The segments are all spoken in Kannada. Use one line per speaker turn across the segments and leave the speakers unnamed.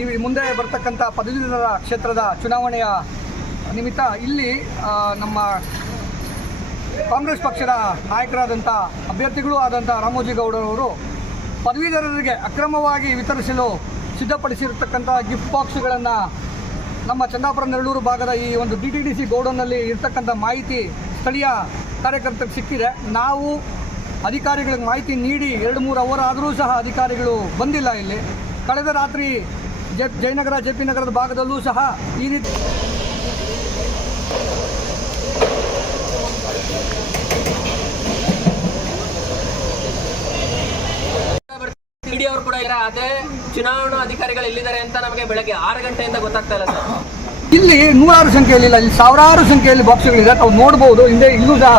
ಈ ಮುಂದೆ ಬರ್ತಕ್ಕಂಥ ಪದವೀಧರ ಕ್ಷೇತ್ರದ ಚುನಾವಣೆಯ ನಿಮಿತ್ತ ಇಲ್ಲಿ ನಮ್ಮ ಕಾಂಗ್ರೆಸ್ ಪಕ್ಷದ ನಾಯಕರಾದಂಥ ಅಭ್ಯರ್ಥಿಗಳು ಆದಂಥ ರಾಮೋಜಿ ಗೌಡರವರು ಪದವೀಧರರಿಗೆ ಅಕ್ರಮವಾಗಿ ವಿತರಿಸಲು ಸಿದ್ಧಪಡಿಸಿರ್ತಕ್ಕಂಥ ಗಿಫ್ಟ್ ಬಾಕ್ಸ್ಗಳನ್ನು ನಮ್ಮ ಚಂದಾಪುರ ನೆರಳೂರು ಭಾಗದ ಈ ಒಂದು ಡಿ ಟಿ ಡಿ ಸಿ ಗೋಡೌನ್ನಲ್ಲಿ ಇರ್ತಕ್ಕಂಥ ಮಾಹಿತಿ ಸ್ಥಳೀಯ ಕಾರ್ಯಕರ್ತರಿಗೆ ಸಿಕ್ಕಿದೆ. ನಾವು ಅಧಿಕಾರಿಗಳಿಗೆ ಮಾಹಿತಿ ನೀಡಿ ಎರಡು ಮೂರು ಅವರ್ ಆದರೂ ಸಹ ಅಧಿಕಾರಿಗಳು ಬಂದಿಲ್ಲ ಇಲ್ಲಿ. ಕಳೆದ ರಾತ್ರಿ ಜಯನಗರ ಜೆ ಪಿ ನಗರದ ಭಾಗದಲ್ಲೂ ಸಹ ಈ ರೀತಿ
ಅವರು ಕೂಡ ಇದ್ದಾರೆ ಆದ್ರೆ ಚುನಾವಣಾ ಅಧಿಕಾರಿಗಳು ಎಲ್ಲಿದ್ದಾರೆ ಅಂತ ನಮಗೆ ಬೆಳಗ್ಗೆ ಆರು ಗಂಟೆಯಿಂದ ಗೊತ್ತಾಗ್ತಾ ಇಲ್ಲ ಸರ್.
ಇಲ್ಲಿ ನೂರಾರು ಸಂಖ್ಯೆಯಲ್ಲಿ ಇಲ್ಲಿ ಸಾವಿರಾರು ಸಂಖ್ಯೆಯಲ್ಲಿ ಬಾಕ್ಸ್ಗಳಿದೆ ತಾವು ನೋಡಬಹುದು ಹಿಂದೆ ಇಲ್ಲೂ ಸಹ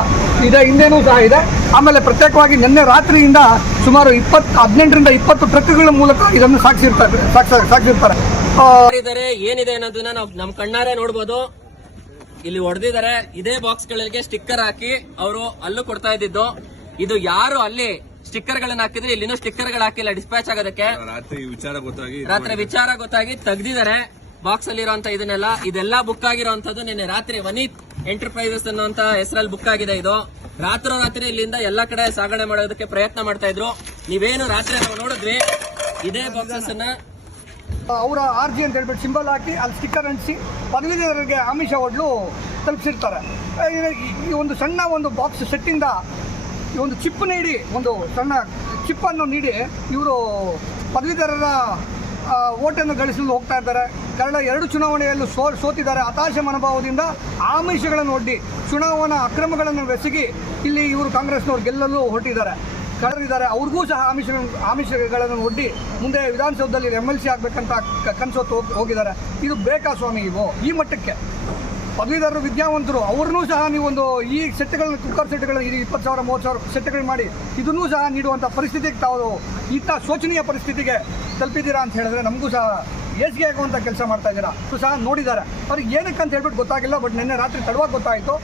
ಇದೆ ಹಿಂದೆನೂ ಸಹ ಇದೆ. ಆಮೇಲೆ ಪ್ರತ್ಯೇಕವಾಗಿ ನಿನ್ನೆ ರಾತ್ರಿಯಿಂದ ಸುಮಾರು ಇಪ್ಪತ್ತು ಹದಿನೆಂಟರಿಂದ ಇಪ್ಪತ್ತು ಟ್ರಕ್ಗಳ ಮೂಲಕ ಇದನ್ನು ಸಾಕ್ಷಿರ್ತಾರೆ
ಸಾಕ್ಷಿರ್ತಾರೆ ಏನಿದೆ ಅನ್ನೋದನ್ನ ನಾವು ನಮ್ಮ ಕಣ್ಣಾರೆ ನೋಡ್ಬೋದು. ಇಲ್ಲಿ ಹೊಡೆದಿದ್ದಾರೆ ಇದೇ ಬಾಕ್ಸ್ ಗಳಿಗೆ ಸ್ಟಿಕ್ಕರ್ ಹಾಕಿ ಅವರು ಅಲ್ಲೂ ಕೊಡ್ತಾ ಇದ್ದಿದ್ದು. ಇದು ಯಾರು ಅಲ್ಲಿ ಸ್ಟಿಕ್ಕರ್ ಗಳನ್ನ ಹಾಕಿದ್ರೆ ಇಲ್ಲಿನೂ ಸ್ಟಿಕ್ಕರ್ಗಳು ಹಾಕಿಲ್ಲ ಡಿಸ್ಪ್ಯಾಚ್ ಆಗೋದಕ್ಕೆ.
ರಾತ್ರಿ ವಿಚಾರ ಗೊತ್ತಾಗಿ
ರಾತ್ರಿ ವಿಚಾರ ಗೊತ್ತಾಗಿ ತೆಗ್ದಿದ್ದಾರೆ. ಬಾಕ್ಸ್ ಅಲ್ಲಿ ಇರುವಂತ ಇದನ್ನೆಲ್ಲ ಇದೆಲ್ಲ ಬುಕ್ ಆಗಿರುವಂತದ್ದು ನಿನ್ನೆ ರಾತ್ರಿ. ವನೀತ್ ಎಂಟರ್ಪ್ರೈಸಸ್ ಅನ್ನುವಂತ ಹೆಸರಲ್ಲಿ ಬುಕ್ ಆಗಿದೆ ಇದು. ರಾತ್ರಿ ರಾತ್ರಿ ಇಲ್ಲಿಂದ ಎಲ್ಲಾ ಕಡೆ ಸಾಗಣೆ ಮಾಡೋದಕ್ಕೆ ಪ್ರಯತ್ನ ಮಾಡ್ತಾ ಇದ್ರು. ನೀವೇನು ರಾತ್ರಿ ನಾವು ನೋಡಿದ್ವಿ ಇದೇ ಬಾಕ್ಸಸ್ ಅನ್ನ
ಅವರ ಆರ್ ಜಿ ಅಂತ ಹೇಳ್ಬಿಟ್ಟು ಸಿಂಬಲ್ ಹಾಕಿ ಅಲ್ಲಿ ಸ್ಟಿಕ್ಕರ್ ಅಂಟಿಸಿ ಪದವೀಧರರಿಗೆ ಆಮಿಷ ಒಡ್ಲು ತಲುಪಿಸಿರ್ತಾರೆ. ಈ- ಒಂದು ಸಣ್ಣ ಒಂದು ಬಾಕ್ಸ್ ಸೆಟ್ಟಿಂದ ಈ ಒಂದು ಚಿಪ್ ನೀಡಿ, ಒಂದು ಸಣ್ಣ ಚಿಪ್ಪನ್ನು ನೀಡಿ ಇವರು ಪದವೀಧರರ ಓಟನ್ನು ಗಳಿಸಲು ಹೋಗ್ತಾ ಇದ್ದಾರೆ. ಕಳೆದ ಎರಡು ಚುನಾವಣೆಯಲ್ಲೂ ಸೋ, ಸೋತಿದ್ದಾರೆ. ಹತಾಶೆ ಮನೋಭಾವದಿಂದ ಆಮಿಷಗಳನ್ನು ಒಡ್ಡಿ ಚುನಾವಣಾ ಅಕ್ರಮಗಳನ್ನು ಬೆಸಗಿ ಇಲ್ಲಿ ಇವರು ಕಾಂಗ್ರೆಸ್ನವರು ಗೆಲ್ಲಲು ಹೊರಟಿದ್ದಾರೆ. ಕಳೆದಿದ್ದಾರೆ ಅವ್ರಿಗೂ ಸಹ ಆಮಿಷ ಆಮಿಷಗಳನ್ನು ಒಡ್ಡಿ ಮುಂದೆ ವಿಧಾನಸೌಧದಲ್ಲಿ ಎಂ ಎಲ್ ಸಿ ಆಗಬೇಕಂತ ಕನಸು ಹೊತ್ತು ಹೋಗಿದ್ದಾರೆ. ಇದು ಬೇಕಾ ಸ್ವಾಮಿ ಇವು? ಈ ಮಟ್ಟಕ್ಕೆ. ಪದವೀಧರರು, ವಿದ್ಯಾವಂತರು, ಅವ್ರನ್ನೂ ಸಹ ನೀವೊಂದು ಈ ಸೆಟ್ಗಳನ್ನ ಕುಕ್ಕರ್ ಸೆಟ್ಗಳನ್ನ ಇದು ಇಪ್ಪತ್ತು ಸಾವಿರ, ಮೂವತ್ತು ಸಾವಿರ ಸೆಟ್ಗಳು ಮಾಡಿ, ಇದನ್ನೂ ಸಹ ನೀಡುವಂಥ ಪರಿಸ್ಥಿತಿಗೆ ತಾವು ಇಂಥ ಶೋಚನೀಯ ಪರಿಸ್ಥಿತಿಗೆ ತಲುಪಿದ್ದೀರಾ ಅಂತ ಹೇಳಿದ್ರೆ ನಮಗೂ ಸಹ ಏಸಿಗೆ ಆಗುವಂಥ ಕೆಲಸ ಮಾಡ್ತಾ ಇದ್ದೀರಾ. ಸಹ ನೋಡಿದ್ದಾರೆ. ಅವ್ರಿಗೆ ಏನಕ್ಕೆ ಅಂತ ಹೇಳ್ಬಿಟ್ಟು ಗೊತ್ತಾಗಿಲ್ಲ, ಬಟ್ ನಿನ್ನೆ ರಾತ್ರಿ ತಡವಾಗಿ ಗೊತ್ತಾಯಿತು.